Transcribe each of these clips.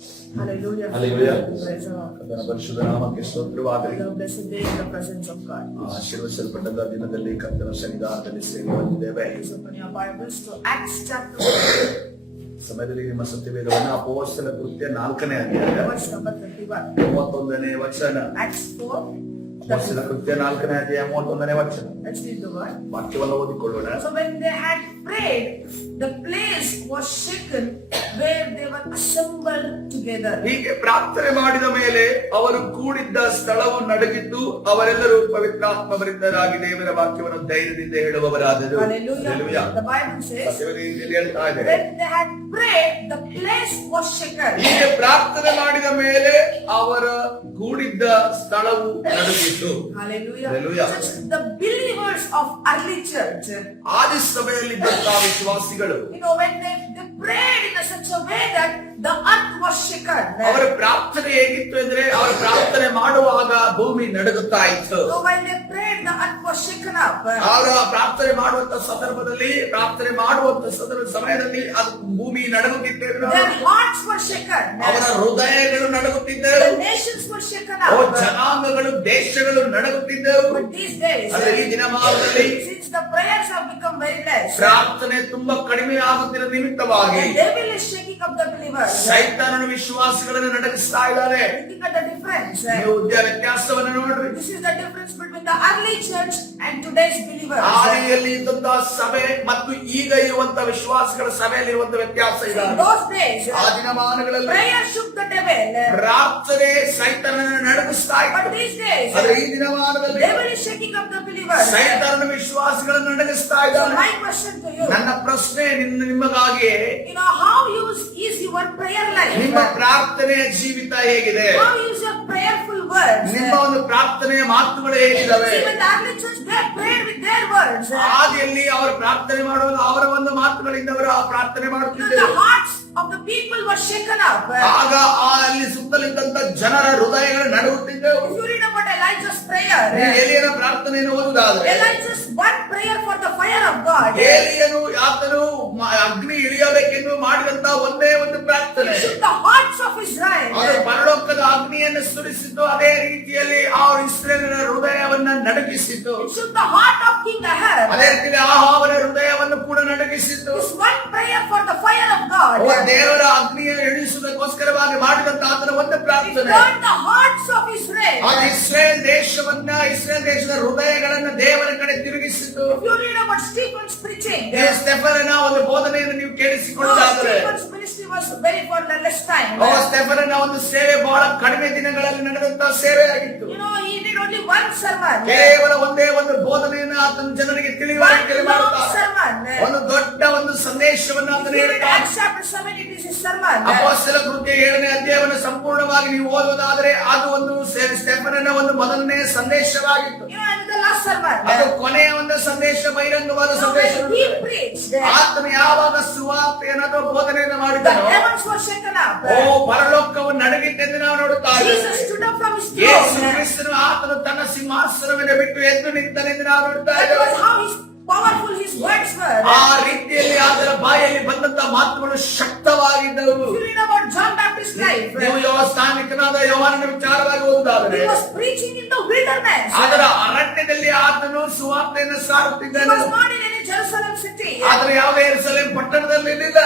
Hallelujah. Hallelujah. Praise the Lord. ಕರ್ತನ ಪರಿಶುದ್ಧ ನಾಮಕ್ಕೆ ಸ್ತೋತ್ರವಾಗಲಿ. The blessed day in the presence of God. ಆಶೀರ್ವದಿಸಲ್ಪಟ್ಟ ದಿನದಲ್ಲಿ ಕರ್ತನ ಸನ್ನಿಧಾನದಲ್ಲಿ ಸೇರಿ ಬಂದಿದ್ದೇವೆ. Please open your Bibles to Acts chapter 1. ಸಮಯದಲ್ಲಿ ನಿಮ್ಮ ಸತ್ಯವೇದವನ್ನು ಅಪೊಸ್ತಲ ಕೃತ್ಯ 4ನೇ ಅಧ್ಯಾಯ Verse number 31. 31ನೇ ವಚನ. Acts 4. ಅಪೊಸ್ತಲ ಕೃತ್ಯ 4ನೇ ಅಧ್ಯಾಯ 31ನೇ ವಚನ. Let's read the word. ವಾಕ್ಯವನ್ನು ಓದಿಕೊಳ್ಳೋಣ. So when they had prayed, the place was shaken where they were assembled together. ಹೀಗೆ ಪ್ರಾರ್ಥನೆ ಮಾಡಿದ ಮೇಲೆ ಅವರು ಕೂಡಿದ್ದ ಸ್ಥಳವು ನಡುಗಿದ್ದು ಅವರೆಲ್ಲರೂ ಪವಿತ್ರಾತ್ಮಭರಿತರಾಗಿ ದೇವರ ವಾಕ್ಯವನ್ನು ಧೈರ್ಯದಿಂದ ಹೇಳುವವರಾದರು. Hallelujah. The Bible says, ಸತ್ಯವೇದದಲ್ಲಿ ಹೇಳ್ತಾ ಇದೆ, when they had prayed, the place was shaken. ಹೀಗೆ ಪ್ರಾರ್ಥನೆ ಮಾಡಿದ ಮೇಲೆ ಅವರ ಕೂಡಿದ್ದ ಸ್ಥಳವು ನಡುಗಿತು. Hallelujah. Hallelujah. Such the believers of early church, ಆದಿ ಸಭೆಯಲ್ಲಿದ್ದಂತಹ ವಿಶ್ವಾಸಿಗಳು when they prayed in such a way that the earth was shaken. ಅವರ ಪ್ರಾರ್ಥನೆ ಹೇಗಿತ್ತು ಅಂದ್ರೆ ಅವರ ಪ್ರಾರ್ಥನೆ ಮಾಡುವಾಗ ಭೂಮಿ ನಡುಗುತ್ತಾ ಇತ್ತು. So when they prayed, the earth was shaken up. ಅವರ ಪ್ರಾರ್ಥನೆ ಮಾಡುವಂತ ಸಂದರ್ಭದಲ್ಲಿ ಪ್ರಾರ್ಥನೆ ಮಾಡುವಂತ ಸಮಯದಲ್ಲಿ ಅದು ಭೂಮಿ ನಡುಗುತ್ತಿತ್ತು. Their hearts were shaken. ಅವರ ಹೃದಯಗಳು ನಡುಗುತ್ತಿದ್ದವು. The nations were shaken O up. ಜನಾಂಗಗಳು ದೇಶಗಳು ನಡುಗುತ್ತಿದ್ದವು. But these days, ಆದರೆ ಈ ದಿನಮಾನದಲ್ಲಿ since the prayers have become very less, ಪ್ರಾರ್ಥನೆ ತುಂಬಾ ಕಡಿಮೆ ಆಗುತ್ತಿರುವ ನಿಮಿತ್ತವಾಗಿ the devil is shaking up the believers. ಸೈತಾನನು ವಿಶ್ವಾಸಿಗಳನ್ನು ನಡುಗಿಸ್ತಾ ಇದ್ದಾನೆ. Looking at the difference. ನೀವು ವ್ಯತ್ಯಾಸವನ್ನು ನೋಡ್ರಿ. This is the difference between the early church and today's believers. ಆದಿಯಲ್ಲಿ ಇದ್ದಂತಹ ಸಭೆ ಮತ್ತು ಈಗ ಇರುವಂತಹ ವಿಶ್ವಾಸಿಗಳ ಸಭೆಯಲ್ಲಿ ಇರುವಂತಹ ವ್ಯತ್ಯಾಸ ಇದೆ. In those days, ಆ ದಿನಮಾನಗಳಲ್ಲಿ prayer shook the devil. ಪ್ರಾರ್ಥನೆ ಸೈತಾನನನ್ನು ನಡುಗಿಸ್ತಾ But ಇತ್ತು. these days, ಆದರೆ ಈ ದಿನಮಾನದಲ್ಲಿ devil is shaking up the believers. ಸೈತಾನನ ವಿಶ್ವಾಸಿಗಳನ್ನು ನಡುಗಿಸ್ತಾ So ಇದ್ದಾನೆ. my question to you, ನನ್ನ ಪ್ರಶ್ನೆ ನಿಮಗಾಗಿ, how is your prayer life? ನಿಮ್ಮ ಪ್ರಾರ್ಥನೆಯ ಜೀವಿತ ಹೇಗಿದೆ? How is your prayerful words? ನಿಮ್ಮ ಒಂದು ಪ್ರಾರ್ಥನೆಯ ಮಾತುಗಳು ಹೇಗಿದ್ದಾವೆ? See, when the early church, they prayed with their words. ಆದಿಯಲ್ಲಿ ಅವರು ಪ್ರಾರ್ಥನೆ ಮಾಡುವಾಗ ಅವರ ಒಂದು ಮಾತುಗಳಿಂದ ಅವರು ಆ ಪ್ರಾರ್ಥನೆ The ಮಾಡುತ್ತಿದ್ದರು. hearts of the people were shaken up. ಆಗ ಅಲ್ಲಿ ಸುತ್ತಲಿದ್ದಂತ ಜನರ ಹೃದಯಗಳು ನಡುಗುತ್ತಿದ್ದವು. If you read about Elijah's prayer, ಎಲಿಯನ ಪ್ರಾರ್ಥನೆಯನ್ನು ಓದುವುದಾದರೆ Elijah's one prayer for the fire of God, ಎಲಿಯನು ಆತನು ಅಗ್ನಿ ಇಳಿಯಬೇಕೆಂದು ಮಾಡಿದಂತ ಒಂದೇ ಒಂದು ಪ್ರಾರ್ಥನೆ it shook the hearts of Israel. ಅದು ಪರಲೋಕದ ಅಗ್ನಿಯನ್ನು ಸುರಿಸಿತು. ಅದೇ ರೀತಿಯಲ್ಲಿ ಆ ಇಸ್ರೇಲಿನ ಹೃದಯವನ್ನ ನಡುಗಿಸಿತು. It shook the heart of King Ahab. ಅದೇ ರೀತಿಯಲ್ಲಿ ಆಹಾವನ ಹೃದಯವನ್ನು ಕೂಡ ನಡುಗಿಸಿತು. This one prayer for the fire of God, ದೇವರ ಅಗ್ನಿಯನ್ನು ಇಳಿಸುವುದಕ್ಕೋಸ್ಕರವಾಗಿ ಮಾಡಿದಂತ ಆತನ ಒಂದು it ಪ್ರಾರ್ಥನೆ turned the hearts of Israel. ಆ ಇಸ್ರೇಲ್ ದೇಶದ ಹೃದಯಗಳನ್ನ ದೇವರ ಕಡೆ ತಿರುಗಿಸಿತು. If you read about Stephen's preaching, ಸ್ಟೆಫನನ ಒಂದು ಬೋಧನೆಯನ್ನು ನೀವು ಕೇಳಿಸಿಕೊಳ್ಳುವುದಾದರೆ Stephen's ministry was very for the less time. ಸ್ಟೆಫನನ ಒಂದು ಸೇವೆ ಬಹಳ ಕಡಿಮೆ ದಿನಗಳಲ್ಲಿ ನಡೆದಂತಹ ಸೇವೆ ಆಗಿತ್ತು. He did only one sermon. ಕೇವಲ ಒಂದೇ ಒಂದು ಬೋಧನೆಯನ್ನು ಆತನ ಜನರಿಗೆ ತಿಳಿಯುವಂತೆ One long ಮಾಡುತ್ತಾರೆ. sermon. ಒಂದು ದೊಡ್ಡ ಒಂದು ಸಂದೇಶವನ್ನು ಆತನ If you read ಹೇಳ್ತಾನೆ. Acts chapter 7, it is his sermon. ಅಪೊಸ್ತಲ ಕೃತ್ಯ 7ನೇ ಅಧ್ಯಾಯವನ್ನು ಸಂಪೂರ್ಣವಾಗಿ ನೀವು ಓದುವುದಾದರೆ ಅದು ಒಂದು ಸ್ಟೆಫನನ ಒಂದು ಮೊದಲನೇ ಸಂದೇಶವಾಗಿತ್ತು. And the last sermon, ಅದು ಕೊನೆಯ ಒಂದು ಸಂದೇಶ, ಬಹಿರಂಗವಾದ ಸಂದೇಶ. when he preached, ಆತನು ಯಾವಾಗ ಸುವಾರ್ತೆಯನ್ನು ಅಥವಾ ಬೋಧನೆಯನ್ನು the ಮಾಡಿದನೋ heavens were shaken up. ಓ ಪರಲೋಕವು ನಡುಗಿತ್ತೆಂದು ನಾವು ನೋಡುತ್ತಾ Jesus ಇದ್ದೇವೆ. stood up from his Yesu throne. ಕ್ರಿಸ್ತನು ಆತನು ತನ್ನ ಸಿಂಹಾಸನವನ್ನು ಬಿಟ್ಟು ಎದ್ದು ನಿಂತನೆಂದು ನಾವು ನೋಡುತ್ತಾ That ಇದ್ದೇವೆ. was how powerful his words were. ಆ ರೀತಿಯಲ್ಲಿ ಆತನ ಬಾಯಲ್ಲಿ ಬಂದಂತಹ ಮಾತುಗಳು ಶಕ್ತವಾಗಿದ್ದವು. If you read about John Baptist's life, ನೀವು ಸ್ಥಾನಿಕನಾದ ಯೋಹಾನನ ವಿಚಾರವಾಗಿ ಓದುವುದಾದರೆ he was preaching in the wilderness. ಅದರ ಅರಣ್ಯದಲ್ಲಿ ಆತನು ಸುವಾರ್ತೆಯನ್ನು He ಸಾರುತ್ತಿದ್ದನು. was not in any Jerusalem city. ಆದರೆ ಯಾವುದೇ ಯೆರೂಸಲೇಮ್ ಪಟ್ಟಣದಲ್ಲಿ ಇರಲಿಲ್ಲ.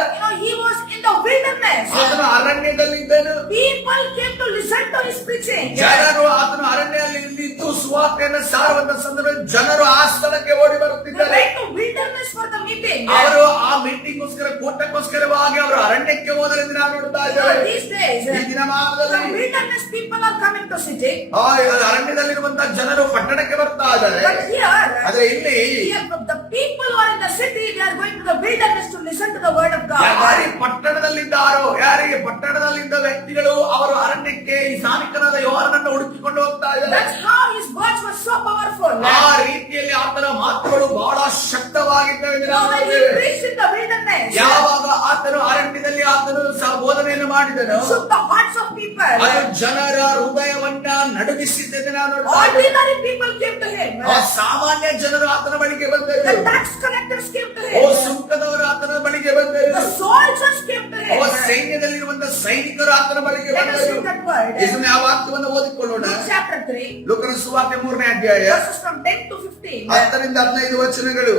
He was in the wilderness. ಆತನು ಅರಣ್ಯದಲ್ಲಿದ್ದನು. People came to listen to his preaching. ಜನರು ಆತನು ಅರಣ್ಯದಲ್ಲಿ ನಿಂತು ಸುವಾರ್ತೆಯನ್ನು ಸಾರುವಂತ ಸಂದರ್ಭದಲ್ಲಿ ಜನರು ಆ ಸ್ಥಳಕ್ಕೆ ಓಡಿ They ಬರುತ್ತಿದ್ದಾರೆ. went to wilderness for the meeting. ಅವರು ಆ ಮೀಟಿಂಗ್ಗೋಸ್ಕರ ಕೂಟಕ್ಕೋಸ್ಕರವಾಗಿ ಅವರು ಅರಣ್ಯಕ್ಕೆ ಹೋದರೆಂದು ನಾವು ನೋಡ್ತಾ ಇದ್ದೇವೆ. These days, ಈ the ದಿನಮಾನದಲ್ಲಿ wilderness people are coming to city. ಆ ಅರಣ್ಯದಲ್ಲಿರುವಂತಹ ಜನರು ಪಟ್ಟಣಕ್ಕೆ ಬರ್ತಾ ಇದ್ದಾರೆ. But here, ಆದ್ರೆ ಇಲ್ಲಿ the people who are in the city, they are going to the wilderness to listen to the word of God. ಯಾರಿಗೆ ಪಟ್ಟಣದಲ್ಲಿದ್ದಾರೋ, ಯಾರಿಗೆ ಪಟ್ಟಣದಲ್ಲಿದ್ದ ವ್ಯಕ್ತಿಗಳು ಅವರು ಅರಣ್ಯಕ್ಕೆ ಈ ಸ್ಥಾನಿಕನಾದ ಯೋಹಾನನನ್ನು ಹುಡುಕಿಕೊಂಡು ಹೋಗ್ತಾ ಇದ್ದಾರೆ. That's how his words were so powerful. ಆ ರೀತಿಯಲ್ಲಿ ಆತನ ಮಾತುಗಳು ಬಹಳ ಶಕ್ತವಾಗಿದ್ದವೆ ಎಂದು ನಾವು When he ನೋಡುತ್ತೇವೆ. preached in the wilderness, ಯಾವಾಗ ಆತನು ಅರಣ್ಯದಲ್ಲಿ ಆತನು ಬೋಧನೆಯನ್ನು ಮಾಡಿದನು, it shook the hearts of people. ಅದು ಜನರ ಹೃದಯವನ್ನ ನಡುಗಿಸಿದ್ದೆಂದು ನಾವು ನೋಡ್ತಾ ಇದ್ದೇವೆ. Ordinary people came to him. ಆ ಸಾಮಾನ್ಯ ಜನರು ಆತನ ಬಳಿಗೆ ಬಂದರು. The tax collectors came to O him. ಸುಂಕದವರು ಆತನ ಬಳಿಗೆ ಬಂದರು. The soldiers came to O him. ಸೈನ್ಯದಲ್ಲಿರುವಂತಹ ಸೈನಿಕರು ಆತನ ಬಳಿಗೆ word. ಇದನ್ನ ಆ ವಾಕ್ಯವನ್ನು ಓದಿಕೊಳ್ಳೋಣ. Luke chapter 3, ಲೂಕನ ಸುವಾರ್ತೆ 3ನೇ ಅಧ್ಯಾಯ verses from 10 to 15. 10ರಿಂದ 15 ವಚನಗಳು.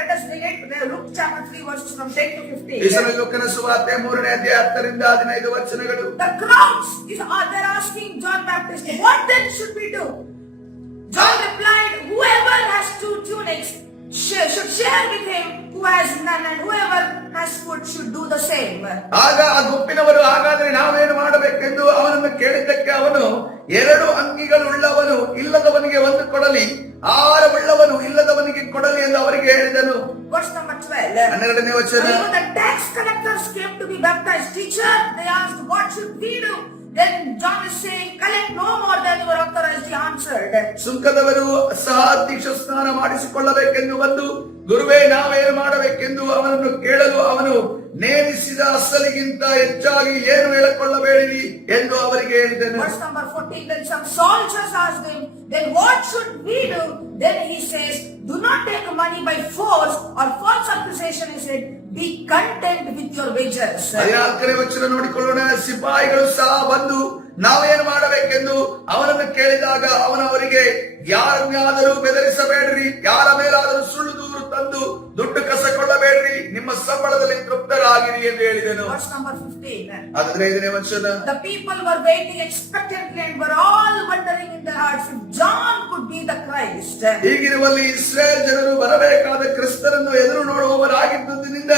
Let us relate Luke chapter 3, verses from 10 to 15. ಈ ಸಮಯ ಲೂಕನ ಸುವಾರ್ತೆ 3ನೇ ಅಧ್ಯಾಯ 10ರಿಂದ 15 ವಚನಗಳು. The crowds they're asking John Baptist, what then should we do? John replied, whoever has 2 tunics should share with him who has none, and whoever has food should do the same. ಆಗ ಆ ಗುಂಪಿನವರು, ಹಾಗಾದ್ರೆ ನಾವೇನು ಮಾಡಬೇಕೆಂದು ಅವನನ್ನು ಕೇಳಿದ್ದಕ್ಕೆ ಅವನು, 2 ಅಂಗಿಗಳುಳ್ಳವನು ಇಲ್ಲದವನಿಗೆ 1 ಕೊಡಲಿ, 6 ಉಳ್ಳವನು ಇಲ್ಲದವನಿಗೆ ಕೊಡಲಿ ಎಂದು ಅವರಿಗೆ ಹೇಳಿದನು. Verse number 12. 12ನೇ ವಚನ. When the tax collectors came to be baptized, teacher, they asked, what should we do? Then John is saying, collect no more than you are authorized, he answered. ಸುಂಕದವರು ಸಹ ದೀಕ್ಷಾ ಸ್ನಾನ ಮಾಡಿಸಿಕೊಳ್ಳಬೇಕೆಂದು ಬಂದು, ಗುರುವೇ ನಾವೇನು ಮಾಡಬೇಕೆಂದು ಅವನನ್ನು ಕೇಳಲು ಅವನು, ನೇಮಿಸಿದ ಅಸಲಿಗಿಂತ ಹೆಚ್ಚಾಗಿ ಏನು ಹೇಳಿಕೊಳ್ಳಬೇಡಿರಿ ಎಂದು ಅವರಿಗೆ ಹೇಳಿದನು. Verse number 14. Then some soldiers asked him, then what should we do? Then he says, do not take money by force or false accusation. He said, be content with your wages. 14ನೇ ವಚನ ನೋಡಿಕೊಳ್ಳೋಣ. ಸಿಪಾಯಿಗಳು ಸಹ ಬಂದು ನಾವೇನು ಮಾಡಬೇಕೆಂದು ಅವನನ್ನು ಕೇಳಿದಾಗ ಅವನು ಅವರಿಗೆ, ಯಾರನ್ನಾದರೂ ಬೆದರಿಸಬೇಡ್ರಿ, ಯಾರ ಮೇಲಾದರೂ ಸುಳ್ಳು ದೂರು ತಂದು ದುಡ್ಡು ಕಸಕೊಳ್ಳಬೇಡ್ರಿ, ನಿಮ್ಮ ಸಂಬಳದಲ್ಲಿ ತೃಪ್ತರಾಗಿರಿ ಎಂದು ಹೇಳಿದನು. Verse number 15. 15ನೇ ವಚನ. The people were waiting expectantly and were all wondering in their hearts if John could be the Christ. ಹೀಗಿರುವಲ್ಲಿ ಇಸ್ರಾಯೇಲ್ ಜನರು ಬರಬೇಕಾದ ಕ್ರಿಸ್ತನನ್ನು ಎದುರು ನೋಡುವವರಾಗಿದ್ದುದರಿಂದ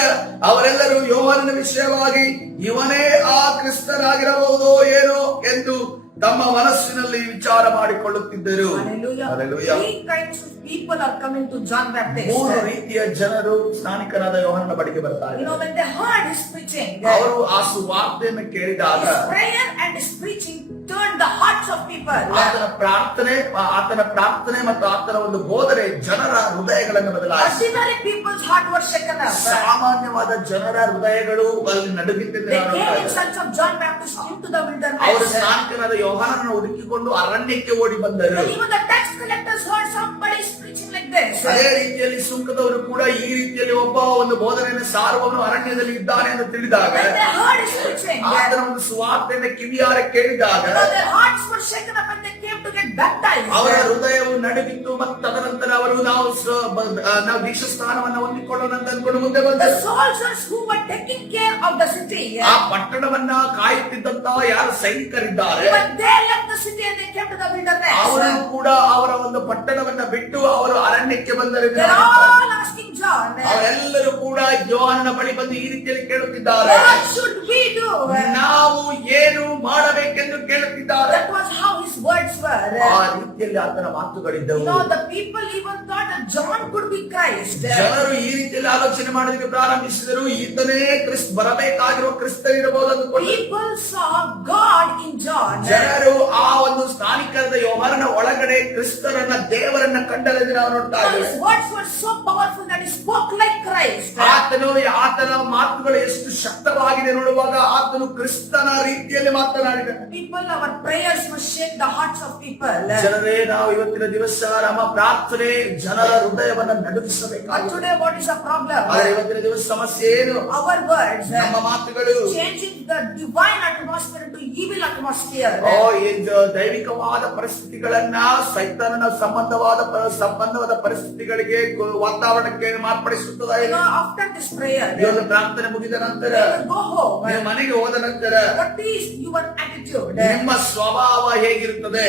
ಅವರೆಲ್ಲರೂ ಯೋಹಾನನ ವಿಷಯವಾಗಿ ಇವನೇ ಆ ಕ್ರಿಸ್ತನಾಗಿರಬಹುದೋ ಏನೋ ಎಂದು ತಮ್ಮ ಮನಸ್ಸಿನಲ್ಲಿ ವಿಚಾರ ಮಾಡಿಕೊಳ್ಳುತ್ತಿದ್ದರು. Hallelujah. 3 kinds of people are coming to John Baptist. 3 ರೀತಿಯ ಜನರು ಸ್ನಾನಿಕನಾದ ಯೋಹಾನನ ಬಳಿಗೆ ಬರ್ತಾರೆ. When they heard his preaching, ಅವರು ಆ ಸುವಾರ್ತೆಯನ್ನು ಕೇಳಿದಾಗ his prayer and his preaching turned the hearts of people. ಆತನ ಪ್ರಾರ್ಥನೆ ಮತ್ತು ಆತನ ಒಂದು ಬೋಧನೆ ಜನರ ಹೃದಯಗಳನ್ನು ಬದಲಾಯಿಸಿತು. Ordinary people's heart was shaken up. ಸಾಮಾನ್ಯವಾದ ಜನರ ಹೃದಯಗಳು ಅಲ್ಲಿ ನಡುಗುತ್ತಿದ್ದವು. They came in search of John Baptist into the wilderness. ಅವರು ಸ್ನಾನಿಕನಾದ ಯೋಹಾನನನ್ನು ಹುಡುಕಿಕೊಂಡು ಅರಣ್ಯಕ್ಕೆ ಓಡಿ ಬಂದರು. Even the tax collectors heard somebody preaching like this. ಅದೇ ರೀತಿಯಲ್ಲಿ ಸುಂಕದವರು ಕೂಡ ಈ ರೀತಿಯಲ್ಲಿ ಒಬ್ಬ ಒಂದು ಬೋಧನೆಯನ್ನು ಸಾರುವವನು ಅರಣ್ಯದಲ್ಲಿ ಇದ್ದಾನೆ ಎಂದು ತಿಳಿದಾಗ, When they heard his preaching, ಆತನ ಒಂದು ಸುವಾರ್ತೆಯನ್ನು ಕಿವಿಯಾರ ಕೇಳಿದಾಗ their hearts were shaken up and they came to get baptized. ಅವರ ಹೃದಯವು ನಡುಗಿತ್ತು. ಮತ್ತು ತದನಂತರ ಅವರು ನಾವು ದೀಕ್ಷಾ ಸ್ಥಾನವನ್ನು ಹೊಂದಿಕೊಳ್ಳೋಣ ಅಂತ ಅನ್ಕೊಂಡು ಮುಂದೆ The ಬಂದರು. soldiers who were taking care of the city, ಆ ಪಟ್ಟಣವನ್ನ ಕಾಯುತ್ತಿದ್ದಂತಹ ಯಾರು ಸೈನಿಕರಿದ್ದಾರೆ, even they left the city and they came to the wilderness. ಅವರು ಕೂಡ ಅವರ ಒಂದು ಪಟ್ಟಣವನ್ನ ಬಿಟ್ಟು ಅವರು ಅರಣ್ಯಕ್ಕೆ ಬಂದರು. They're all asking John, ಅವರೆಲ್ಲರೂ ಕೂಡ ಯೋಹಾನನ ಬಳಿ ಬಂದು ಈ ರೀತಿಯಲ್ಲಿ ಕೇಳುತ್ತಿದ್ದಾರೆ, what should we do? ನಾವು ಏನು ಮಾಡಬೇಕೆಂದು ಕೇಳುತ್ತಿದ್ದಾರೆ. That was how his words were. ಆ ರೀತಿಯಲ್ಲಿ ಆತನ ಮಾತುಗಳಿದ್ದವು. The people even thought that John could be Christ. ಜನರು ಈ ರೀತಿಯಲ್ಲಿ ಆಲೋಚನೆ ಮಾಡೋದಕ್ಕೆ ಪ್ರಾರಂಭಿಸಿದರು, ಈತನೇ ಬರಬೇಕಾಗಿರುವ ಕ್ರಿಸ್ತನಿರಬಹುದು ಅಂದುಕೊಂಡು. People saw God in John. ಜನರು ಆ ಒಂದು ಸ್ಥಾನಿಕರಾದ ಯೋಹಾನನ ಒಳಗಡೆ ಕ್ರಿಸ್ತರನ್ನ, ದೇವರನ್ನ ಕಂಡರೆಂದು ನಾವು ನೋಡ್ತಾ His ಇದ್ದೇವೆ. words were so powerful that he spoke like Christ. ಆತನ ಮಾತುಗಳು ಎಷ್ಟು ಶಕ್ತವಾಗಿದೆ ನೋಡುವಾಗ ಆತನು ಕ್ರಿಸ್ತನ ರೀತಿಯಲ್ಲಿ ಮಾತನಾಡಿದ. People, our prayers must shake the hearts of people. ಜನರೇ, ನಾವು ಇವತ್ತಿನ ದಿವಸ ನಮ್ಮ ಪ್ರಾರ್ಥನೆ ಜನರ ಹೃದಯವನ್ನ ನಡುಗಿಸಬೇಕಾಗಿದೆ. Today what is the problem? ಆದರೆ ಇವತ್ತಿನ ದಿವಸ ಸಮಸ್ಯೆ ಏನು? Our words, ನಮ್ಮ ಮಾತುಗಳು changing the divine atmosphere into evil atmosphere. ದೈವಿಕವಾದ ಪರಿಸ್ಥಿತಿಗಳನ್ನ ಸೈತಾನನ ಸಂಬಂಧವಾದ ಪರಿಸ್ಥಿತಿಗಳಿಗೆ, ವಾತಾವರಣಕ್ಕೆ ಮಾರ್ಪಡಿಸುತ್ತದೆ. After this prayer, ಈ ಒಂದು ಪ್ರಾರ್ಥನೆ ಮುಗಿದ ನಂತರ go home. ನೀವು ಮನೆಗೆ ಹೋದ ನಂತರ What is your attitude? ನಿಮ್ಮ ಸ್ವಭಾವ ಹೇಗಿರುತ್ತದೆ?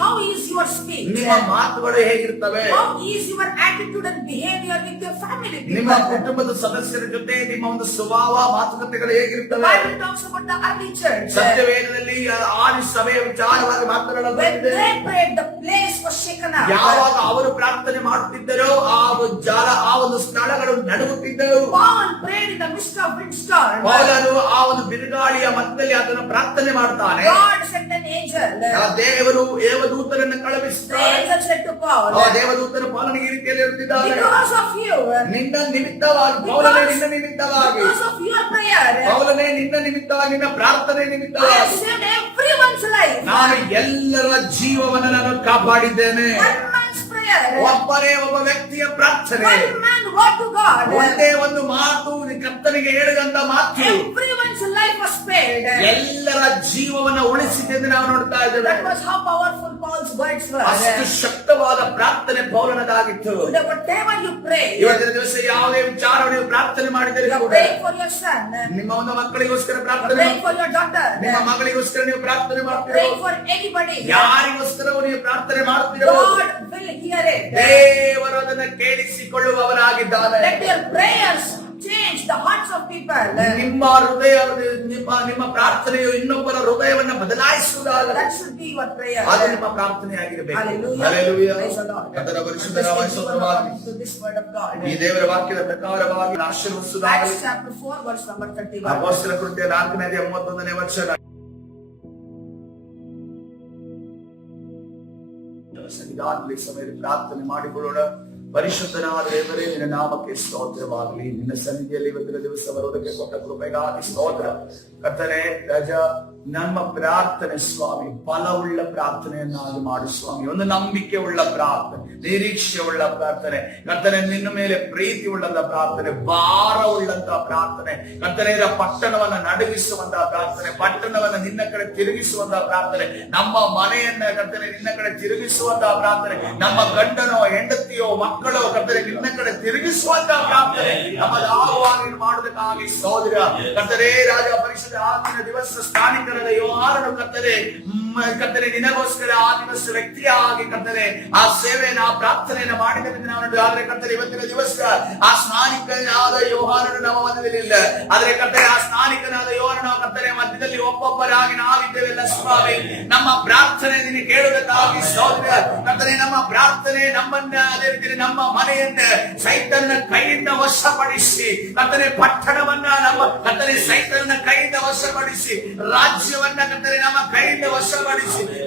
How is your speech? ನಿಮ್ಮ ಮಾತುಗಳು ಹೇಗಿರುತ್ತವೆ? How is your attitude and behavior with your family ನಿಮ್ಮ people? ಕುಟುಂಬದ ಸದಸ್ಯರ ಜೊತೆ ನಿಮ್ಮ ಒಂದು ಸ್ವಭಾವ, ಮಾತುಕತೆಗಳು ಹೇಗಿರುತ್ತವೆ? Bible talks about the early church. ಸತ್ಯವೇದದಲ್ಲಿ ಆದಿ ಸಭೆಯ ವಿಚಾರವಾಗಿ When ಮಾತನಾಡಲಾಗಿದೆ. they prayed, the place was shaken up. ಯಾವಾಗ ಅವರು ಪ್ರಾರ್ಥನೆ ಮಾಡುತ್ತಿದ್ದರೋ ಆ ಒಂದು ಸ್ಥಳಗಳು ನಡುಗುತ್ತಿದ್ದವು. Paul prayed in the midst of windstorm. ಪೌಲನು ಆ ಒಂದು ಬಿರುಗಾಳಿಯ ಮಧ್ಯದಲ್ಲಿ ಅದನ್ನು ಪ್ರಾರ್ಥನೆ ಮಾಡ್ತಾನೆ. God sent an angel. ದೇವರು ದೇವದೂತರನ್ನು The ಕಳುಹಿಸುತ್ತಾರೆ. angel said to Paul, ದೇವದೂತರು ಪೌಲನಿಗೆ ಈ ರೀತಿಯಲ್ಲಿ ಹೇಳ್ತಿದ್ದಾರೆ, because of you, ನಿನ್ನ ನಿಮಿತ್ತವಾಗಿ, ಪೌಲನೇ ನಿನ್ನ ನಿಮಿತ್ತವಾಗಿ, because of your prayer, ಪೌಲನೇ ನಿನ್ನ ನಿಮಿತ್ತವಾಗಿ, ನಿನ್ನ ಪ್ರಾರ್ಥನೆ I ನಿಮಿತ್ತವಾಗಿ have saved everyone's life. ನಾನು ಎಲ್ಲರ ಜೀವವನ್ನು ನಾನು ಕಾಪಾಡಿದ್ದೇನೆ. One man's prayer prayer, ಒಬ್ಬನೇ ಒಬ್ಬ ವ್ಯಕ್ತಿಯ ಪ್ರಾರ್ಥನೆ, one man word to God, ಒಂದೇ ಒಂದು ಮಾತು ಕರ್ತನಿಗೆ ಹೇಳಿದಂತ ಮಾತು everyone's life was spared. ಎಲ್ಲರ ಜೀವವನ್ನ ಉಳಿಸಿದೆ ಎಂದು ನಾವು ನೋಡ್ತಾ ಇದ್ದೇವೆ. That was how powerful Paul's words were. ಅಷ್ಟು ಶಕ್ತವಾದ ಪ್ರಾರ್ಥನೆ ಪೌಲನದಾಗಿತ್ತು. Whatever you pray, ಇವತ್ತಿನ ದಿವಸ ಯಾವುದೇ ವಿಚಾರವನ್ನು ನೀವು ಪ್ರಾರ್ಥನೆ ಮಾಡಿದರೆ you are ಕೂಡ, praying for your son, ನಿಮ್ಮ ಒಂದು ಮಕ್ಕಳಿಗೋಸ್ಕರ you are ಪ್ರಾರ್ಥನೆ praying for your daughter, ನಿಮ್ಮ ಮಗಳಿಗೋಸ್ಕರ ನೀವು ಪ್ರಾರ್ಥನೆ ಮಾಡ್ತೀರೋ, praying for anybody, ಯಾರಿಗೋಸ್ಕರ ನೀವು ಪ್ರಾರ್ಥನೆ ಮಾಡ್ತೀರೋ, God will hear it. ದೇವರು ಅದನ್ನು ಕೇಳಿಸಿಕೊಳ್ಳುವವರಾಗಿದ್ದಾನೆ. Let your prayers change the hearts of people. ನಿಮ್ಮ ಹೃದಯ, ನಿಮ್ಮ ಪ್ರಾರ್ಥನೆಯು ಇನ್ನೊಬ್ಬರ ಹೃದಯವನ್ನ ಬದಲಾಯಿಸುವುದಾದರೆ That should be your prayer. ಅದು ನಿಮ್ಮ ಪ್ರಾರ್ಥನೆಯಾಗಿರಬೇಕು. Hallelujah. Hallelujah. Praise the Lord. ಅದರ Let's ಪರಿಶುದ್ಧ take ನಾಮಕ್ಕೆ this ಸ್ತೋತ್ರವಾಗಲಿ. word to this word of God. ಈ ದೇವರ ವಾಕ್ಯದ ಪ್ರಕಾರವಾಗಿ ಆಶೀರ್ವದಿಸುವುದಾಗಲಿ. Acts chapter 4 verse number 31. ಅಪೊಸ್ತಲರ ಕೃತ್ಯ 4:31 ವಚನ. ಸನ್ನಿಧಾನದಲ್ಲಿ ಸಮಯದಲ್ಲಿ ಪ್ರಾರ್ಥನೆ ಮಾಡಿಕೊಳ್ಳೋಣ. ಪರಿಶುದ್ಧನಾದ ದೇವರೇ, ನಿನ್ನ ನಾಮಕ್ಕೆ ಸ್ತೋತ್ರವಾಗಲಿ. ನಿನ್ನ ಸನ್ನಿಧಿಯಲ್ಲಿ ಇವತ್ತಿನ ದಿವಸ ಬರೋದಕ್ಕೆ ಕೊಟ್ಟ ಕೃಪೆಗಾಗಿ ಸ್ತೋತ್ರ. ಕರ್ತನೇ, ರಾಜ, ನಮ್ಮ ಪ್ರಾರ್ಥನೆ ಸ್ವಾಮಿ ಬಲವುಳ್ಳ ಪ್ರಾರ್ಥನೆಯನ್ನಾಗಿ ಮಾಡು ಸ್ವಾಮಿ. ಒಂದು ನಂಬಿಕೆ ಉಳ್ಳ ಪ್ರಾರ್ಥನೆ, ನಿರೀಕ್ಷೆ ಉಳ್ಳ ಪ್ರಾರ್ಥನೆ ಕರ್ತನೆ, ನಿನ್ನ ಮೇಲೆ ಪ್ರೀತಿ ಉಳ್ಳಂತ ಪ್ರಾರ್ಥನೆ, ಭಾರ ಉಳ್ಳಂತ ಪ್ರಾರ್ಥನೆ ಕರ್ತನೆ, ಪಟ್ಟಣವನ್ನ ನಡುಗಿಸುವಂತಹ ಪ್ರಾರ್ಥನೆ, ಪಟ್ಟಣವನ್ನ ನಿನ್ನ ಕಡೆ ತಿರುಗಿಸುವಂತಹ ಪ್ರಾರ್ಥನೆ, ನಮ್ಮ ಮನೆಯನ್ನ ಕರ್ತನೆ ನಿನ್ನ ಕಡೆ ತಿರುಗಿಸುವಂತಹ ಪ್ರಾರ್ಥನೆ, ನಮ್ಮ ಗಂಡನೋ ಹೆಂಡತಿಯೋ ಮಕ್ಕಳೋ ಕರ್ತನೆ ನಿನ್ನ ಕಡೆ ತಿರುಗಿಸುವಂತಹ ಪ್ರಾರ್ಥನೆ ನಮ್ಮದಾಗುವಾಗಿ ಮಾಡುವುದಕ್ಕಾಗಿ ಸ್ತೋತ್ರ. ಕರ್ತನೆ, ರಾಜ ಪರಿಶುದ್ಧ ಆತ್ಮನ ದಿವಸ ಸ್ಥಾನಿಕರಾದ ಯೋಹಾನನು ಕರ್ತನೆ ನಿನಗೋಸ್ಕರ ಆ ದಿವಸ ವ್ಯಕ್ತಿಯಾಗಿ ಕರ್ತನೆ ಆ ಸೇವೆಯನ್ನು ಆ ಪ್ರಾರ್ಥನೆಯನ್ನು ಮಾಡಿದೆಂದು ನಾವು ನೋಡಿದ್ವಿ. ಆದ್ರೆ ಕರ್ತನೆ, ಇವತ್ತಿನ ದಿವಸ ಆ ಸ್ನಾನಿಕನಾದ ಯೋಹಾನನು ನಮ್ಮ ಮಧ್ಯದಲ್ಲಿ ಇಲ್ಲ. ಆದ್ರೆ ಕರ್ತನೆ, ಆ ಸ್ನಾನಿಕನಾದ ಯೋಹಾನನ ಕರ್ತನೆ ಮಧ್ಯದಲ್ಲಿ ಒಬ್ಬೊಬ್ಬರಾಗಿ ನಾವಿದ್ದೇವೆಲ್ಲ ಸ್ವಾಮಿ. ನಮ್ಮ ಪ್ರಾರ್ಥನೆ ನಿನಗೆ ಕೇಳುವುದಕ್ಕಾಗಿ ಸ್ತೋತ್ರ. ಕರ್ತನೆ, ನಮ್ಮ ಪ್ರಾರ್ಥನೆ ನಮ್ಮನ್ನ, ಅದೇ ರೀತಿ ನಮ್ಮ ಮನೆಯನ್ನ ಸೈತನ್ನ ಕೈಯಿಂದ ವಶಪಡಿಸಿ ಕರ್ತನೆ, ಪಟ್ಟಣವನ್ನ ನಮ್ಮ ಕರ್ತನೆ ಸೈತನ್ನ ಕೈಯಿಂದ ವಶಪಡಿಸಿ, ರಾಜ್ಯವನ್ನ ಕರ್ತನೆ ನಮ್ಮ ಕೈಯಿಂದ ವಶಪಡಿಸಿ,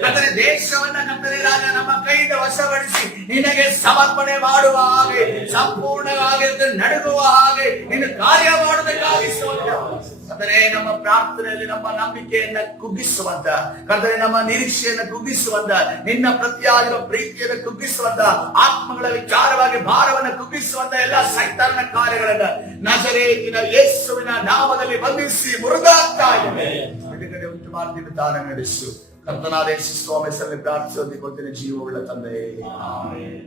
ಕರ್ತನೆ ದೇಶವನ್ನ ಕರ್ತನೆ ರಾಜ ನಮ್ಮ ಕೈಯಿಂದ ವಶಪಡಿಸಿ ನಿನಗೆ ಸಮರ್ಪಣೆ ಮಾಡುವ ಹಾಗೆ, ಸಂಪೂರ್ಣವಾಗಿ ನಡುಗುವ ಹಾಗೆ ನಿನ್ನ ಕಾರ್ಯ ಮಾಡುವುದಕ್ಕಾಗಿ ಸ್ತೋತ್ರ. ಕರ್ತನೆ, ನಮ್ಮ ಪ್ರಾರ್ಥನೆಯಲ್ಲಿ ನಮ್ಮ ನಂಬಿಕೆಯನ್ನ ಕುಗ್ಗಿಸುವಂತ ಕರ್ತನೆ, ನಮ್ಮ ನಿರೀಕ್ಷೆಯನ್ನು ಕುಗ್ಗಿಸುವಂತ, ನಿನ್ನ ಪ್ರತಿಯಾಗಿರುವ ಪ್ರೀತಿಯನ್ನು ಕುಗ್ಗಿಸುವಂತ, ಆತ್ಮಗಳ ವಿಚಾರವಾಗಿ ಭಾರವನ್ನು ಕುಗ್ಗಿಸುವಂತ ಎಲ್ಲ ಸೈತಾನನ ಕಾರ್ಯಗಳನ್ನ ನಜರೇತಿನ ಯೇಸುವಿನ ನಾಮದಲ್ಲಿ ಬಂಧಿಸಿ ಮುರಿದಾಗ್ತಾ ಇದ್ದೇವೆ. ಬಿಡುಗಡೆ ಉಂಟು ಮಾಡ್ತಿದ್ದ ದಾನ ನಡೆಸು. ಕರ್ತನಾದ ಯೇಸು ಸ್ವಾಮಿ ಹೆಸರಲ್ಲಿ ಪ್ರಾರ್ಥಿಸಿ ಹೊಂದಿಕೊಳ್ತೀನಿ, ಜೀವವುಳ್ಳ ತಂದೆ, ಆಮೆನ್.